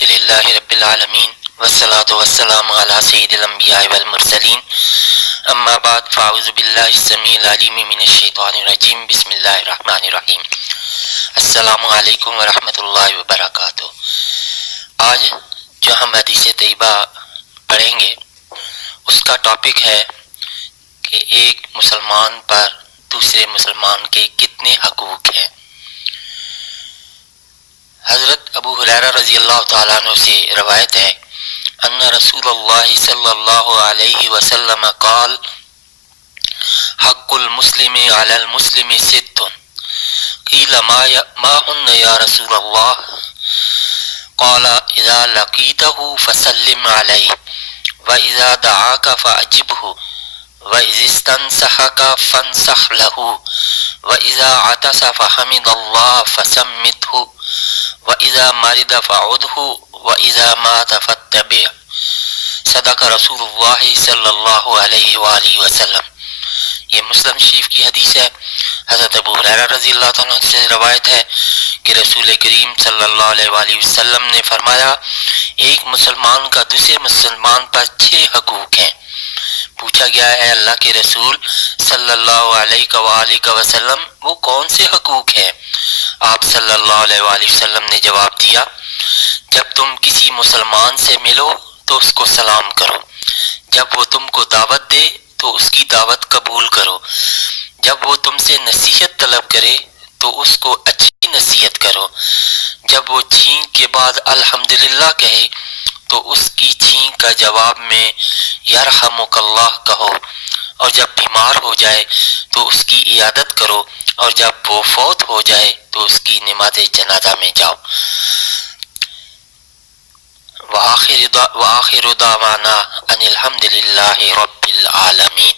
الحمدللہ رب العالمین والصلاة والسلام علی سید الانبیاء والمرسلین اما بعد فاعوذ باللہ السمیع العلیم من الشیطان الرجیم بسم اللہ الرحمن الرحیم السلام علیکم ورحمۃ اللہ وبرکاتہ۔ آج جو ہم حدیث طیبہ پڑھیں گے اس کا ٹاپک ہے کہ ایک مسلمان پر دوسرے مسلمان کے کتنے حقوق ہیں۔ حضرت ابو ہریرہ رضی اللہ تعالیٰ عنہ سے روایت ہے ان رسول اللہ صلی اللہ علیہ وسلم قال حق المسلم علی المسلم ست قیل ما ہن یا رسول اللہ قال اذا لقیتہ فسلم علیہ واذا دعاک فاجبہ واذا استنصحک فانصح لہ واذا عطس فحمد اللہ فسمته وَإِذَا مَرِضَ فَعُدْهُ وَإِذَا مَاتَ فَاتَّبِعْهُ صدق رسول اللہ صلی اللہ علیہ وآلہ وسلم۔ یہ مسلم شریف کی حدیث ہے۔ حضرت ابو ہریرہ رضی اللہ تعالیٰ عنہ سے روایت ہے کہ رسول کریم صلی اللہ علیہ وآلہ وسلم نے فرمایا ایک مسلمان کا دوسرے مسلمان پر 6 حقوق ہیں۔ پوچھا گیا ہے اللہ کے رسول صلی اللہ علیہ وآلہ وسلم وہ کون سے حقوق ہیں؟ آپ صلی اللہ علیہ وآلہ وسلم نے جواب دیا جب تم کسی مسلمان سے ملو تو اس کو سلام کرو، جب وہ تم کو دعوت دے تو اس کی دعوت قبول کرو، جب وہ تم سے نصیحت طلب کرے تو اس کو اچھی نصیحت کرو، جب وہ چھینک کے بعد الحمدللہ کہے تو اس کی چھینک کا جواب میں یرحمک اللہ کہو، اور جب بیمار ہو جائے تو اس کی عیادت کرو، اور جب وہ فوت ہو جائے تو اس کی نماز جنازہ میں جاؤ۔ وآخر دعوانا ان الحمدللہ رب العالمین۔